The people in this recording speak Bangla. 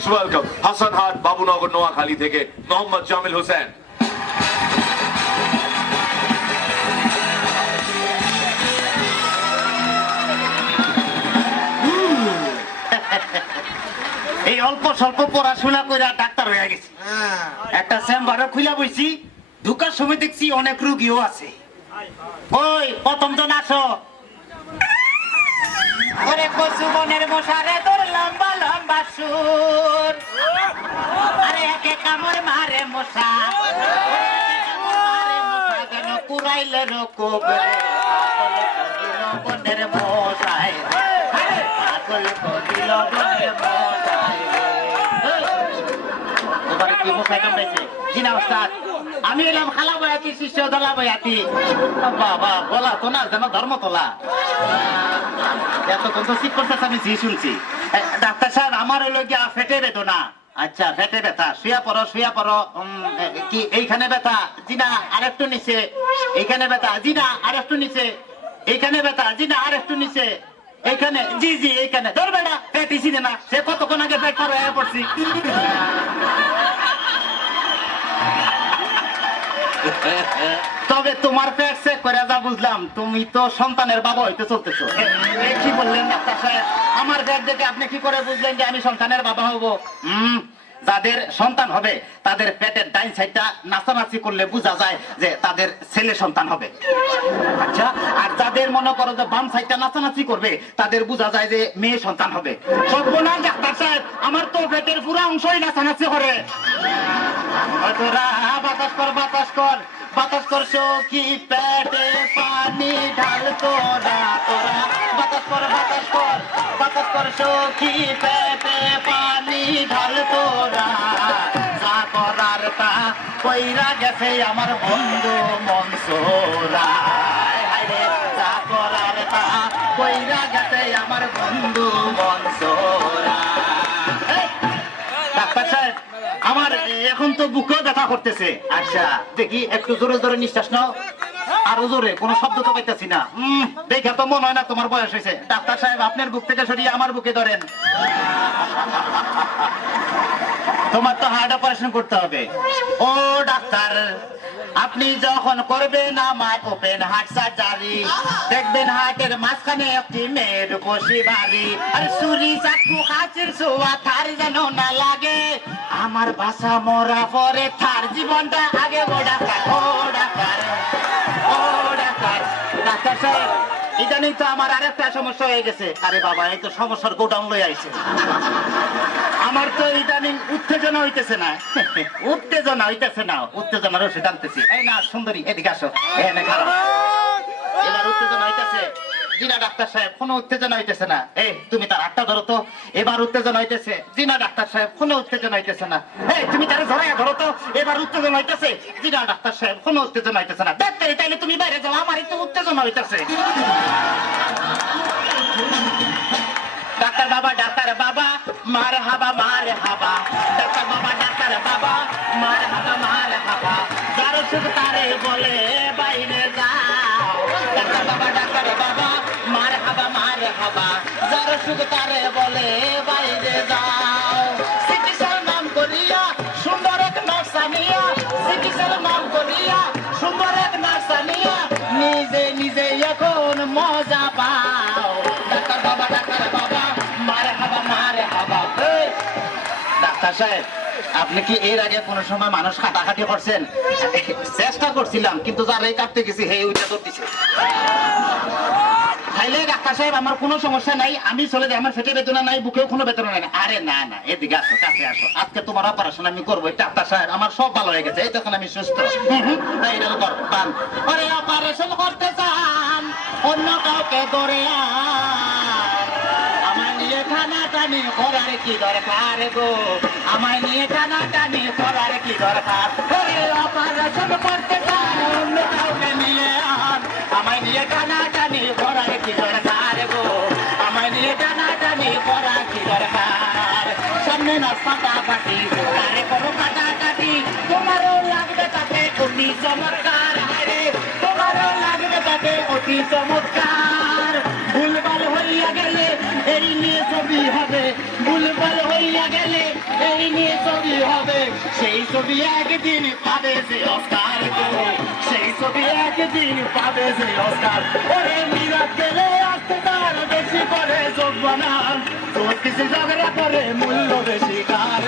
প্লিজ ওয়েলকাম হাসানহাট বাবুনগর নোয়াখালী থেকে মোহাম্মদ জামিল হোসেন। এই অল্প স্বল্প পড়াশোনা করে ডাক্তার হয়ে গেছি। একটা চেম্বারও খুলে বইছি, ঢুকার সময় দেখছি অনেক রুগীও আছে। ওই প্রথম জন আসো। ওরে কচু বনের মশারে তোর লম্বা লম্বা সুর, আরে একে কামড় মারে মশা, যেন কুড়াইলে রকম বনের মশায়, পাগল করিল বনের মশায়। এবারে কি মশাই কামড়াইছে? জি না ওস্তাদ, আমি এলাম খালা বয়াতি শিষ্য দলা বয়াতি। বাবা বলা তো না যেন ধর্মতলা। এতক্ষণ তো ঠিক করতেছে, আমি জি শুনছি। ডাক্তার সাহেব আমার হলো গিয়া ফেটে বেদনা। আচ্ছা ফেটে ব্যথা, শুয়া পড়ো শুয়া পড়ো। কি এইখানে ব্যথা? জি না আরেকটু নিচে। এইখানে ব্যথা? জি না আরেকটু নিচে। এইখানে ব্যথা? জি না আরেকটু নিচে। এইখানে? জি জি এইখানে। ধরবে না পেট ইসি না, সে কতক্ষণ আগে পেট পার হয়ে পড়ছি। তবে তোমার পেট চেক করে যা বুঝলাম, তুমি তো সন্তানের বাবা হইতে চলতেছো। কি বললেন ডাক্তার সাহেব? আমার পেট দেখে আপনি কি করে বুঝলেন যে আমি সন্তানের বাবা হব? যাদের সন্তান হবে তাদের পেটের ডাইন সাইডটা নাচানাচি করলে বোঝা যায় যে তাদের ছেলে সন্তান হবে। আচ্ছা, আর যাদের মনে করো যে বাম সাইডটা নাচানাচি করবে তাদের বোঝা যায় যে মেয়ে সন্তান হবে। সর্বনাশ ডাক্তার সাহেব, আমার তো পেটের পুরো অংশই নাচানাচি করে। তোরা বাতাস কর বাতাস কর বাতাস করছো কি পেটে পানি ঢাল তোরা, তোরা বাতাস কর বাতাস কর বাতাস করছো কি পেটে পানি ঢাল তোরা, যা করার তা কইরা গেছে আমার বন্ধু মনসুরা, যা করার তা কইরা গেছে আমার বন্ধু মনসুরা। ডাক্তার সাহেব, আমার এখন তো বুকেও ব্যথা করতেছে। আচ্ছা দেখি একটু জোরে জোরে নিঃশ্বাস নাও, আরো জোরে। কোনো শব্দ তো পাইতেছি না। দেখে তো মনে হয় না তোমার বয়স হয়েছে। ডাক্তার সাহেব, আপনার বুক থেকে সরিয়ে আমার বুকে ধরেন। তোমার তো হার্ট অপারেশন করতে হবে। ও ডাক্তার, আপনি যখন করবেন আমার ওপেন হার্ট সার্জারি, দেখবেন হার্টের মাঝখানে একটি মেয়ের বসি বাড়ি, আর ছুরি চাকু কাঁচির ছোঁয়া থার যেন না লাগে, আমার বাসা মরা পরে থার জীবনটা আগে। ও ডাক্তার ও ডাক্তার ও ডাক্তার। ডাক্তার সাহেব, ইদানিং তো আমার আরেকটা সমস্যা হয়ে গেছে। আরে বাবা, এই তো সমস্যার গোডাউন লই আইছে। আমার তো ইদানিং উত্তেজনা হইতেছে না। উত্তেজনা হইতেছে না, উত্তেজনার ওষুধ আনতেছি। এই না সুন্দরী, এদিকে আসো। এবার উত্তেজনা হইতেছে? জি না ডাক্তার সাহেব, কোনো উত্তেজনা হইতেছে না। এই তুমি তার হাতটা ধরো তো। এবার উত্তেজনা হইতেছে? জি না ডাক্তার সাহেব, কোনো উত্তেজনা হইতেছে না। এই তুমি তারে ধরাইয়া ধরো তো। এবার উত্তেজনা হইতেছে? জি না ডাক্তার সাহেব, কোনো উত্তেজনা হইতেছে না। দেখতে তাইলে তুমি বাইরে যাও, আমারই তো উত্তেজনা হইতেছে। ডাক্তার বাবা ডাক্তার বাবা মার হাবা মার হাবা, ডাক্তার বাবা ডাক্তার বাবা মার হাবা মার হাবা, যার সুখ তারে বলে বাইরে যাও। ডাক্তার বাবা ডাক্তার বাবা মার হাবা মার হাবা, যার সুখ তারে বলে বাইরে যাও। চিকিৎসার নাম করিয়া সুন্দর এক নার্সানিয়া, চিকিৎসার নাম করিয়া সুন্দর এক নার্সানিয়া, নিজে নিজে এখন মজা পাও। ডাক্তার বাবা ডাক্তার বাবা মারে হাবা মারে হাবা। ডাক্তার সাহেব, আপনি কি এর আগে কোন সময় মানুষ কাটাকাটি করছেন? চেষ্টা করছিলাম, কিন্তু যার এই কাটতে গেছি হে ওইটা ধরতেছে। তাইলে ডাক্তার সাহেব আমার কোনো সমস্যা নাই, আমি চলে যাই, আমার পেটে বেদনা নাই, বুকেও কোনো বেদনা নাই। আরে না না, এদিকে আসো, কাছে আসো। আজকে তোমার অপারেশন আমি করবো। ডাক্তার সাহেব, আমার সব ভালো হয়ে গেছে, এই তখন আমি সুস্থ। অপারেশন করতে চান অন্য কাউকে ধরে আমায় নিয়ে টানাটানি করার কি দরকার গো, আমায় নিয়ে টানাটানি করার কি দরকার? অপারেশন করতে চান অন্য কাউকে নিয়ে আন, আমায় নিয়ে টানাটানি করার কি দরকার গো, আমায় নিয়ে টানাটানি করার কি দরকার? সামনে না পাটাপাটি আরে করো কাটাকাটি, তোমারও লাগবে তাতে অতি চমৎকার। আরে তোমারও লাগবে তাতে অতি চমৎকার। ভুলভাল হলে হইয়া গেলে এই নিয়ে ছবি হবে, ভুলভাল হইয়া গেলে এই নিয়ে ছবি হবে, সেই ছবি একদিন পাবে যে অস্কার গো, সেই ছবি একদিন পাবে যে অস্কার। ওরে মিরাজ গেলে আসতে তার বেশি করে যোগ বানান, তোর কিছু ঝগড়া করে মূল্য বেশি কার।